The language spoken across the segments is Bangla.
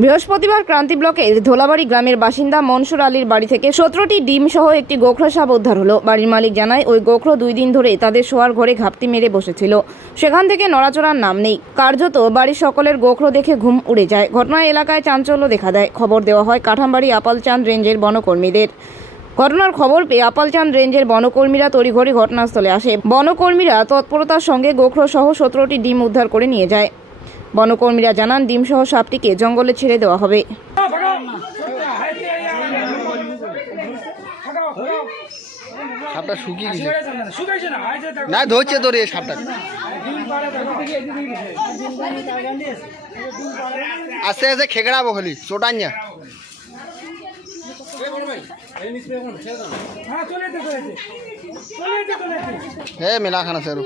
বৃহস্পতিবার ক্রান্তি ব্লকের ধোলাবাড়ি গ্রামের বাসিন্দা মনসুর আলীর বাড়ি থেকে সতেরোটি ডিম সহ একটি গোখরা সাপ উদ্ধার হলো। বাড়ির মালিক জানায়, ওই গোখরো দুই দিন ধরে তাদের শোয়ার ঘরে ঘাপটি মেরে বসেছিল। সেখান থেকে নড়াচড়ার নাম নেই। কার্যত বাড়ির সকলের গোখরো দেখে ঘুম উড়ে যায়। ঘটনায় এলাকায় চাঞ্চল্য দেখা দেয়। খবর দেওয়া হয়, কাঠামবাড়ি আপালচাঁদ রেঞ্জের বনকর্মীদের। ঘটনার খবর পেয়ে আপালচাঁদ রেঞ্জের বনকর্মীরা তড়িঘড়ি ঘটনাস্থলে আসে। বনকর্মীরা তৎপরতার সঙ্গে গোখরো সহ সতেরোটি ডিম উদ্ধার করে নিয়ে যায়। বনকর্মীরা জানান ডিমসহ সাপটিকে জঙ্গলে ছেড়ে দেওয়া হবে। সাপটা শুকিয়ে গেছে। না ধরছে তো রে সাপটা। আস্তে আস্তে খেকড়াবো খালি হ্যাঁ চলে যেতে চলেছে চলে যেতে চলেছে হে মেলা খানা স্যার।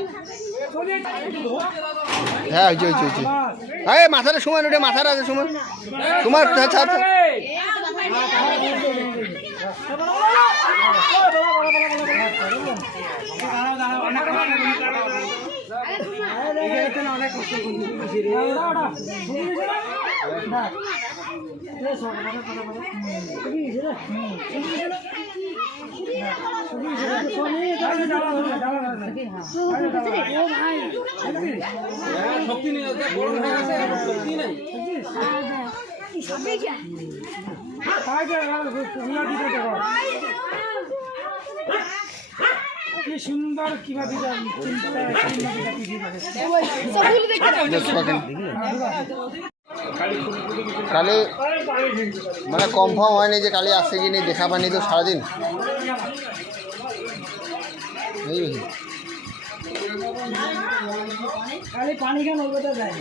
হ্যাঁ হয়েছে হয়েছে হয়েছে এই মাথাটা সময় ওটা মাথার আছে সময় তোমার আচ্ছা আচ্ছা কি সুন্দর কীভাবে কালি মানে কনফার্ম হয়নি যে কালি আসছে কি নেই, দেখা পানি তো সারাদিন। খালি পানি কেন ওটা যায়।